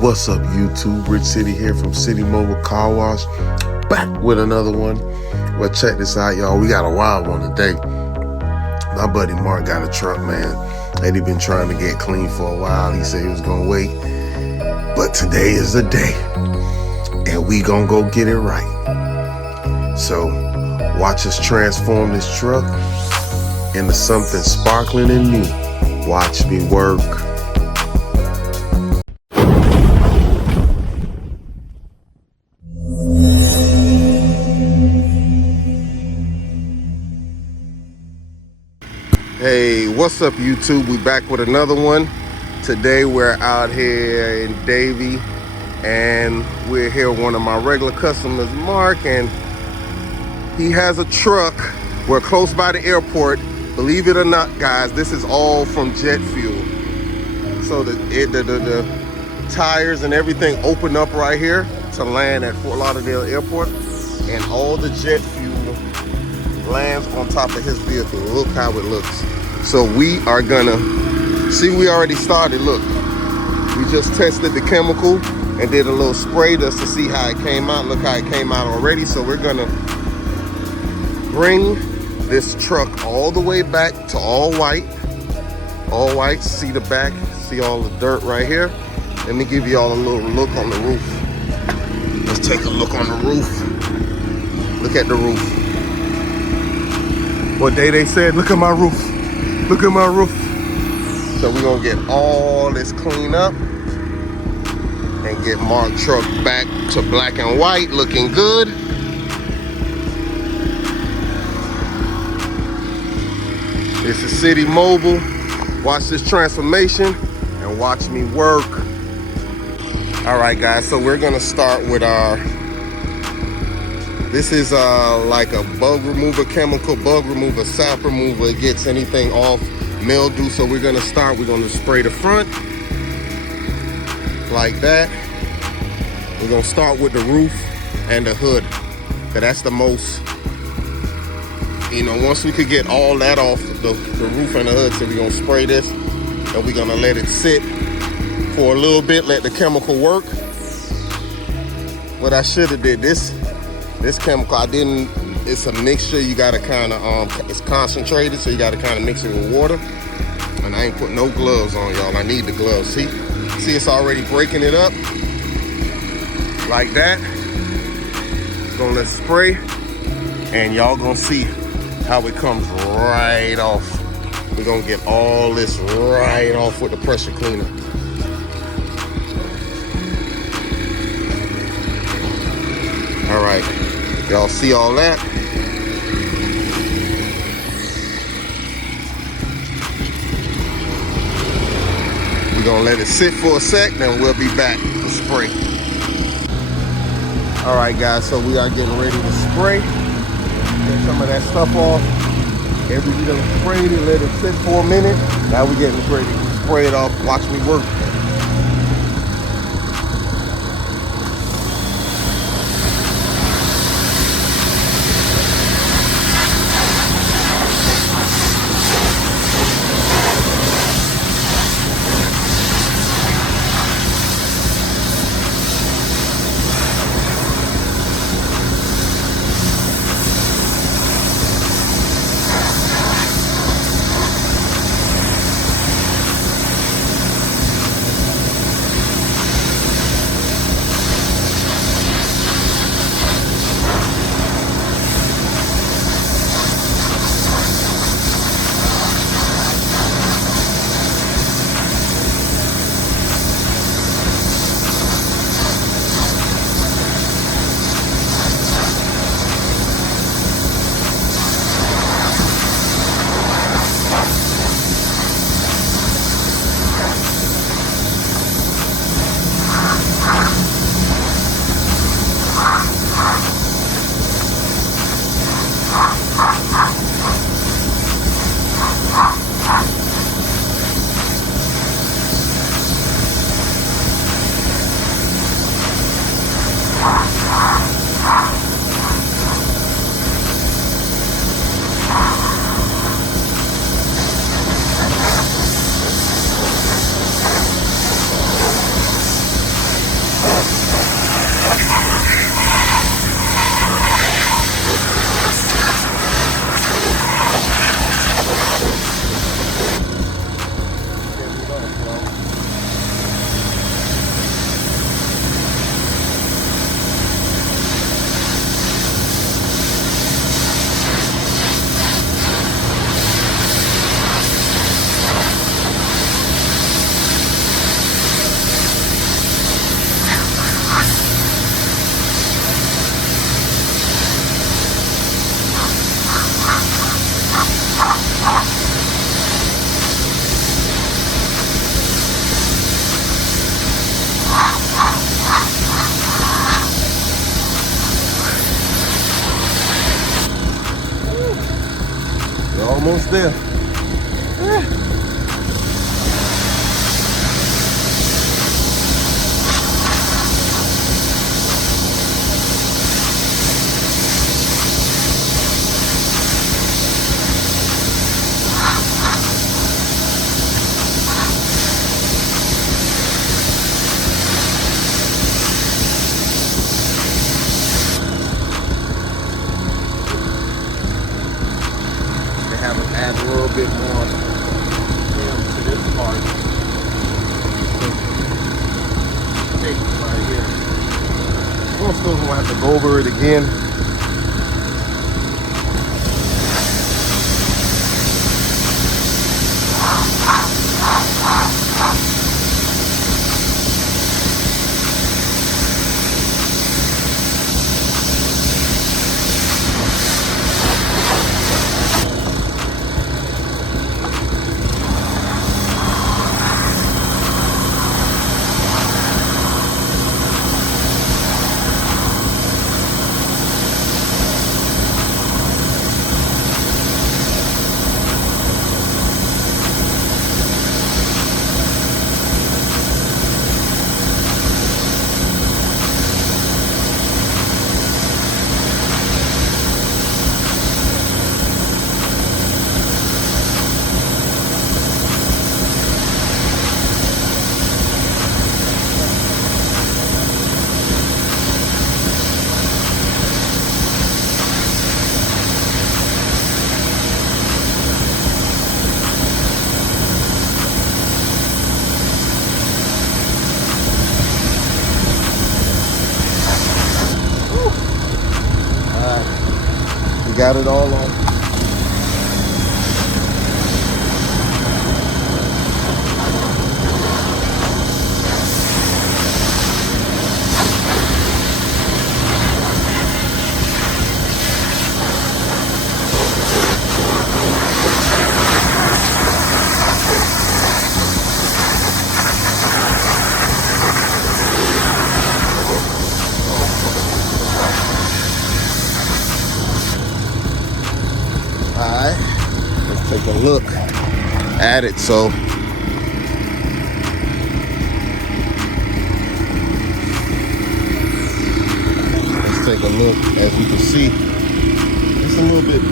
What's up, YouTube? Rich City here from City Mobile Car Wash, back with another one. Well, check this out, y'all. We got a wild one today. My buddy Mark got a truck, man, that he been trying to get clean for a while. He said he was gonna wait, but today is the day, and we gonna go get it right. So watch us transform this truck into something sparkling and new. Watch me work. Hey, what's up, YouTube? We back with another one. Today we're out here in Davie, and we're here with one of my regular customers, Mark, and he has a truck. We're close by the airport. Believe it or not, guys, this is all from jet fuel. So the tires and everything open up right here to land at Fort Lauderdale Airport, and all the jet fuel lands on top of his vehicle. Look how it looks. So we are gonna see, we already started. Look, we just tested the chemical and did a little spray just to see how it came out. Look how it came out already. So we're gonna bring this truck all the way back to all white. See the back, see all the dirt right here. Let me give you all a little look on the roof. Let's take a look on the roof. Look at the roof. What day they said, look at my roof. Look at my roof. So we're gonna get all this cleaned up and get Mark's truck back to black and white, looking good. This is City Mobile. Watch this transformation and watch me work. All right, guys, so we're gonna start with our, this is like a bug remover, chemical bug remover, sap remover. It gets anything off, mildew. So we're gonna spray the front like that. We're gonna start with the roof and the hood, because that's the most, once we could get all that off the roof and the hood, so we're gonna spray this, and we're gonna let it sit for a little bit, let the chemical work. What I should have did, this chemical, it's a mixture. You gotta kind of, it's concentrated, so you gotta kind of mix it with water. And I ain't put no gloves on, y'all. I need the gloves. See, it's already breaking it up like that. Gonna let spray, and y'all gonna see how it comes right off. We're gonna get all this right off with the pressure cleaner. All right, y'all see all that? We're gonna let it sit for a sec, then we'll be back to spray. All right, guys, so we are getting ready to spray. Get some of that stuff off. After we done sprayed it, let it sit for a minute. Now we're getting ready to spray it off. Watch me work. almost there. They have to add a little bit more to this part. Right here. I'm still gonna have to go over it again. We got it all on. Alright, let's take a look at it. So let's take a look. As you can see, just a little bit,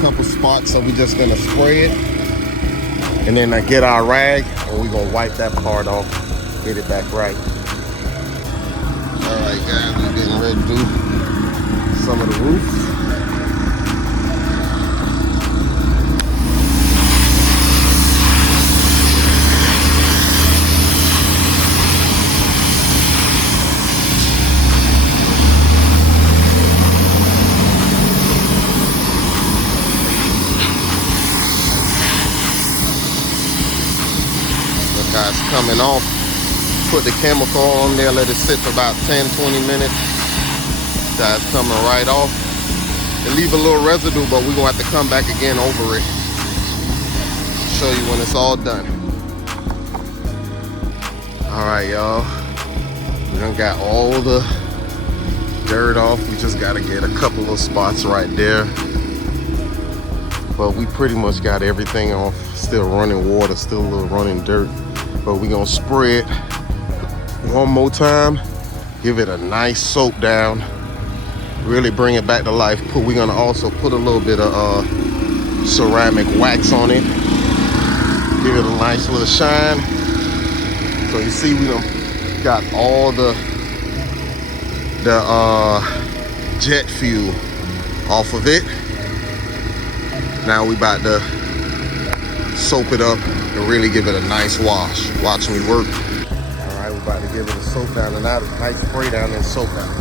couple spots, so we're just gonna spray it and then I get our rag and we're gonna wipe that part off, get it back right. Alright guys, we're getting ready to do some of the roof. Guys, coming off, put the chemical on there, let it sit for about 10-20 minutes. Guys, coming right off. It leave a little residue, but we're gonna have to come back again over it, show you when it's all done. All right, y'all, we done got all the dirt off. We just gotta get a couple of spots right there, but we pretty much got everything off. Still running water, still a little running dirt. But we're gonna spray it one more time, give it a nice soak down, really bring it back to life. We're gonna also put a little bit of ceramic wax on it, give it a nice little shine. So you see we done got all the jet fuel off of it. Now we about to soap it up and really give it a nice wash. Watch me work. All right, we're about to give it a soak down and out, a nice spray down and soak down.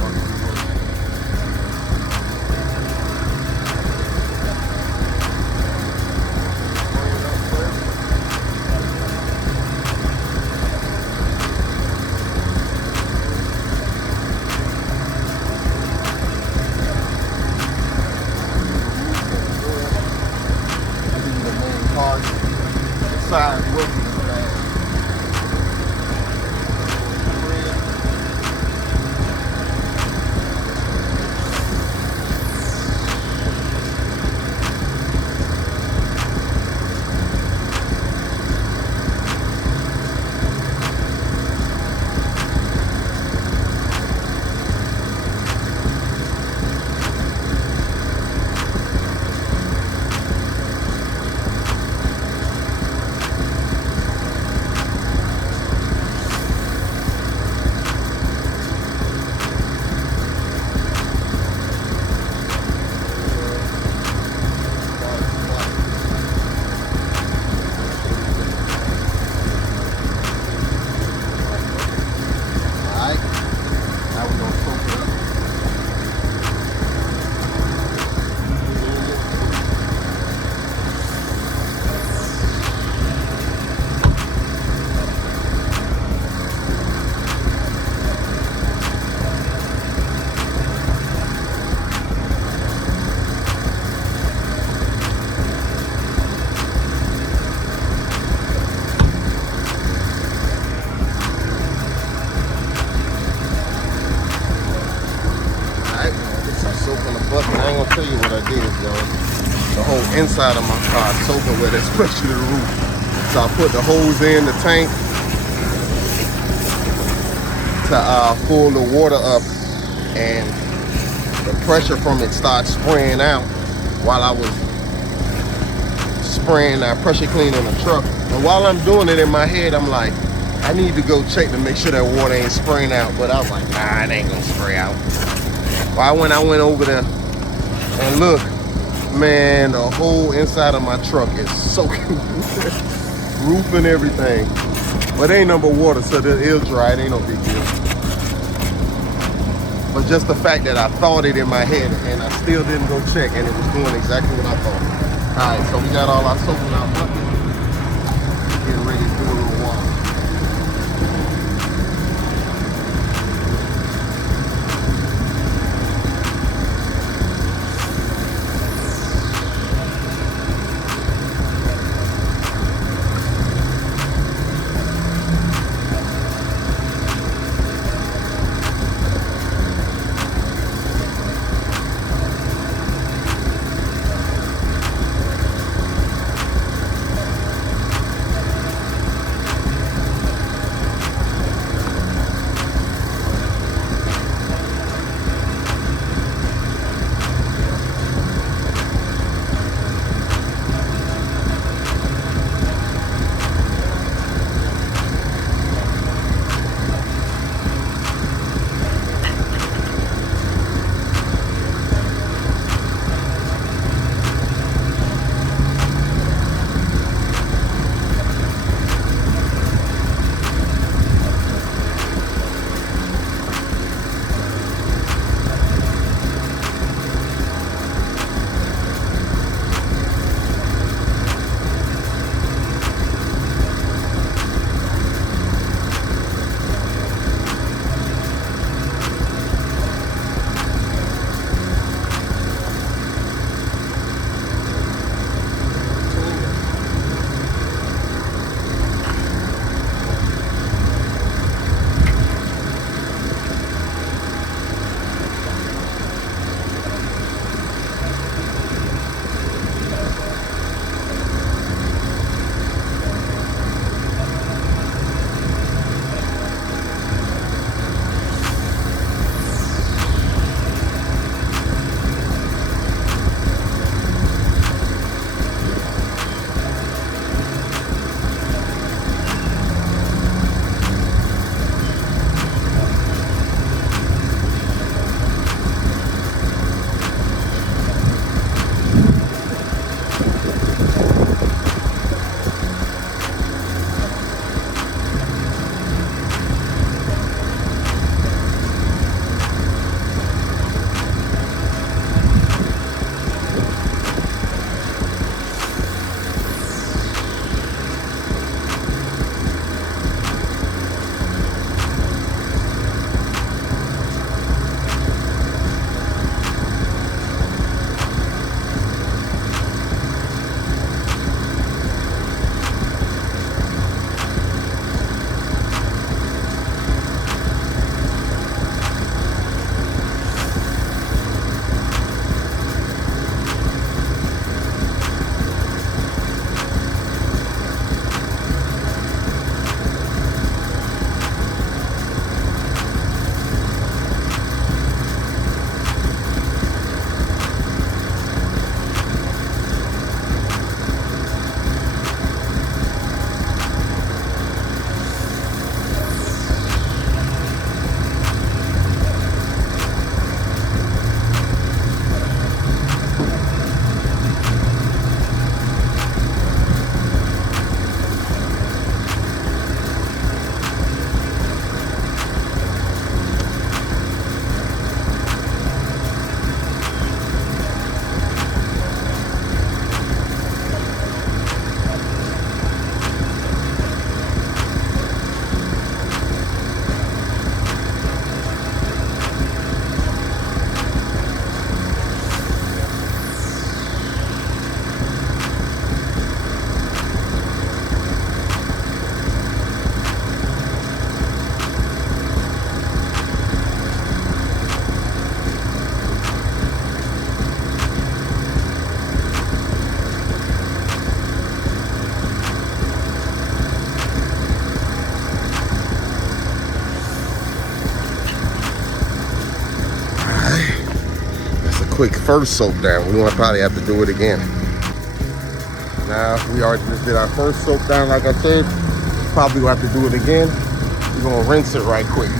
inside of my car soaking wet, especially the roof. So I put the hose in the tank to pull the water up, and the pressure from it started spraying out while I was spraying that pressure cleaner in the truck. And while I'm doing it in my head, I'm like, I need to go check to make sure that water ain't spraying out. But I was like, nah, it ain't gonna spray out. Well, I went over there and look, man, the whole inside of my truck is soaking roof and everything. But it ain't number water, so it'll dry. It ain't no big deal. But just the fact that I thought it in my head and I still didn't go check, and it was doing exactly what I thought. All right, so we got all our soap in our bucket. Getting ready to do a little water. quick first soak down. We won't probably have to do it again. Now, we already just did our first soak down, like I said. Probably will have to do it again. We're gonna rinse it right quick.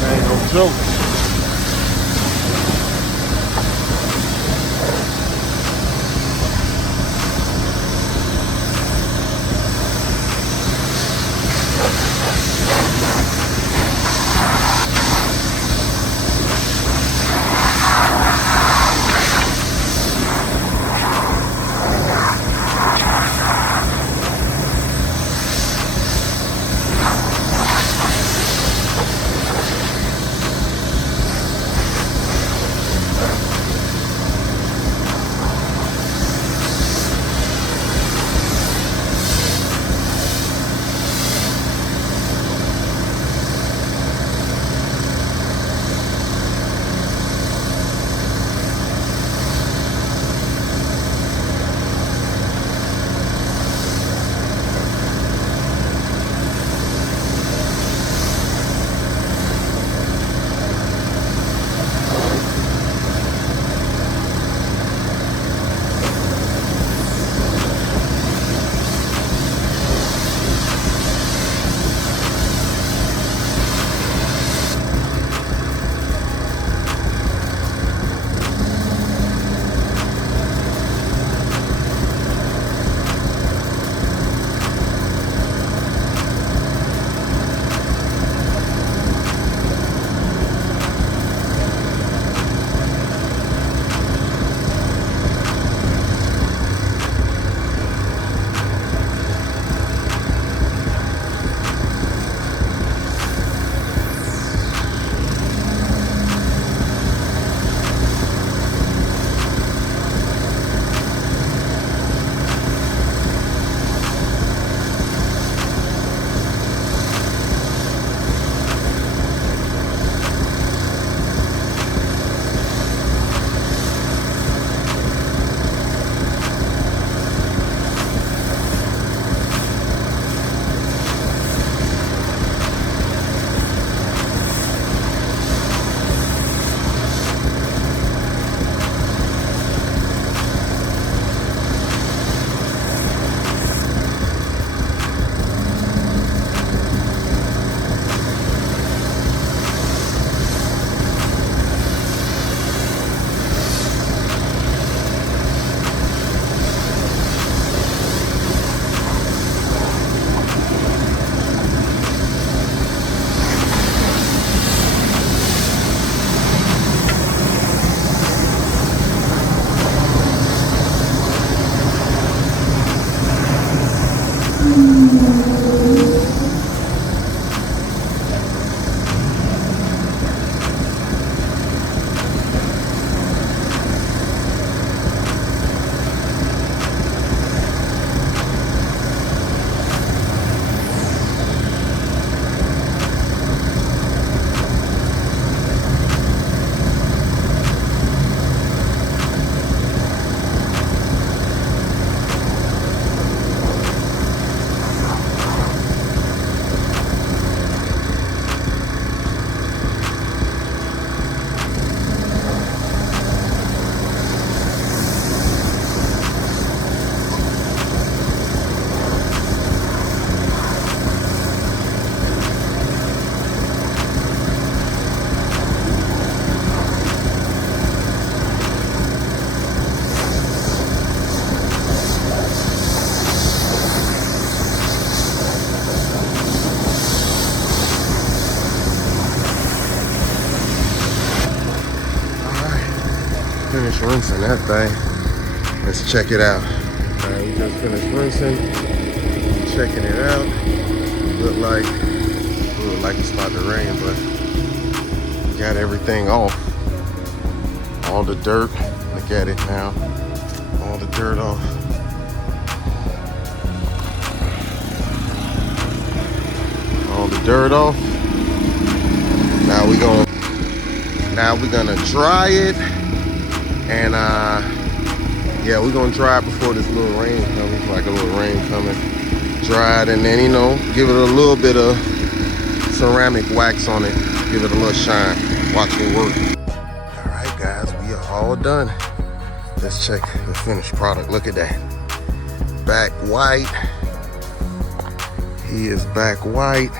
Ain't no joke. Finish rinsing that thing. Let's check it out. All right, we just finished rinsing, checking it out. Look like it's about to rain, but we got everything off. All the dirt, look at it now. All the dirt off. All the dirt off. Now we're gonna dry it, and yeah, we're gonna dry it before this little rain comes, like a little rain coming. Dry it, and then, you know, give it a little bit of ceramic wax on it, give it a little shine. Watch me work. All right, guys, we are all done. Let's check the finished product. Look at that. Back white. He is back white.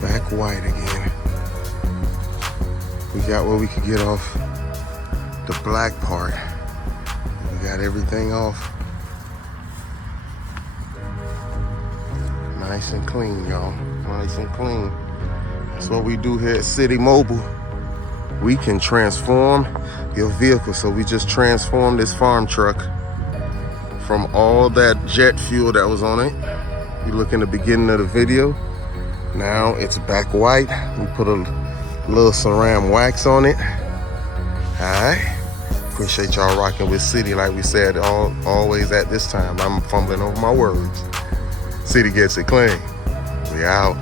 Back white again. We got what we could get off the black part. We got everything off. Nice and clean, y'all. Nice and clean. That's what we do here at City Mobile. We can transform your vehicle. So we just transformed this farm truck from all that jet fuel that was on it. You look in the beginning of the video. Now it's back white. We put a little ceramic wax on it. All right. Appreciate y'all rocking with City. Like we said, always at this time. I'm fumbling over my words. City gets it clean. We out.